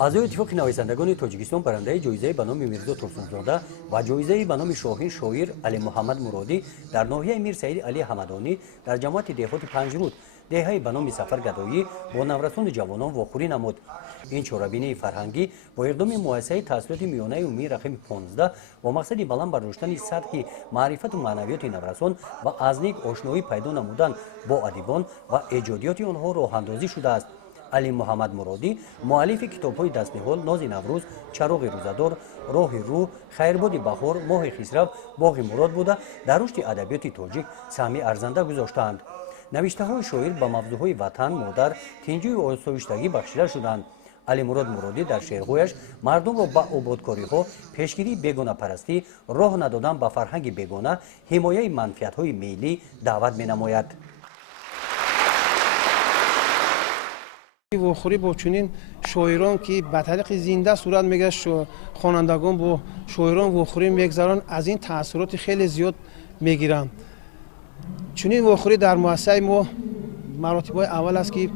اعضای اتفاق نویسندگان تاجیکستان برنده جایزه به نام میرزا توسنزاده و جایزه به نام شاهین شاعر علی محمد مرادی در ناحیه امیر سعید علی حمدانی در جماعت دهات پنجرود دهه به نام سفر گدایی با نورسان جوانان واخوری نمود. این چاره‌بینی فرهنگی با اقدام مؤسسه تحصیلات میانه عمومی رقم 15 با مقصد بلند برداشتن سطح معرفت و معنویات نورسان و از نیک آشنایی پیدا نمودن با ادیبان و ایجادیات آنها راه اندازی شده است. علی محمد مرادی مؤلف کتاب‌های دست‌نهال ناز نوروز، چراغ روزدار، راه رو، خیرباد بهار، ماه خسرو، باغ مراد بوده در رشد ادبیات تاجیک سهمی ارزنده گذاشتند. نوشته‌های شاعر با موضوعهای وطن، مادر، تنجی و آسایشگی بخشیده شدند. علی مراد مرادی در شعرهایش مردم را با آبادکاری‌ها، پیشگیری بیگانه پرستی، راه ندادن به فرهنگ بیگانه، حمایه منفعت‌های ملی دعوت می‌نماید. واخوری با چنین شاعران که به طریق زنده صورت میگه خوانندگان با شاعران واخوری میگذارن از این تاثیرات خیلی زیاد میگیرن. چنین واخوری در مؤسسه ما مراتب‌های اول است که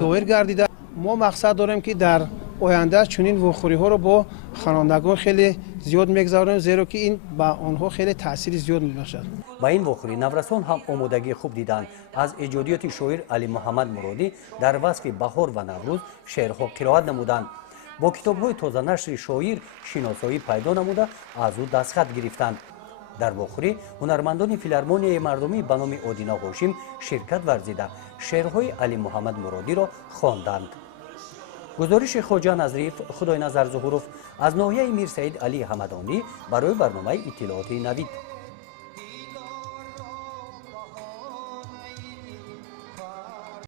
دایر گردیده. ما مقصد داریم که در آینده چنین واخوری ها رو با خوانندگان خیلی زیاد میگذاریم، زیرا که این به آنها خیلی تاثیر زیاد میبخشد. با این واخوری نورسان هم آمادگی خوب دیدند. از ایجادیات شاعر علی محمد مرادی در وصف بهار و نوروز شعرها قرائت نمودند. با کتاب‌های تازه نشر شاعر شناسایی پیدا نموده از او دستخط گرفتند. در واخوری هنرمندان فیلارمونیای مردمی به نام آدینا هاشم شرکت ورزیده شعرهای علی محمد مرادی را خواندند. گزارش خواجه نظریف خدای نظر ظهورов از ناحیه میر سعید علی حمدانی برای برنامه اطلاعات نوید.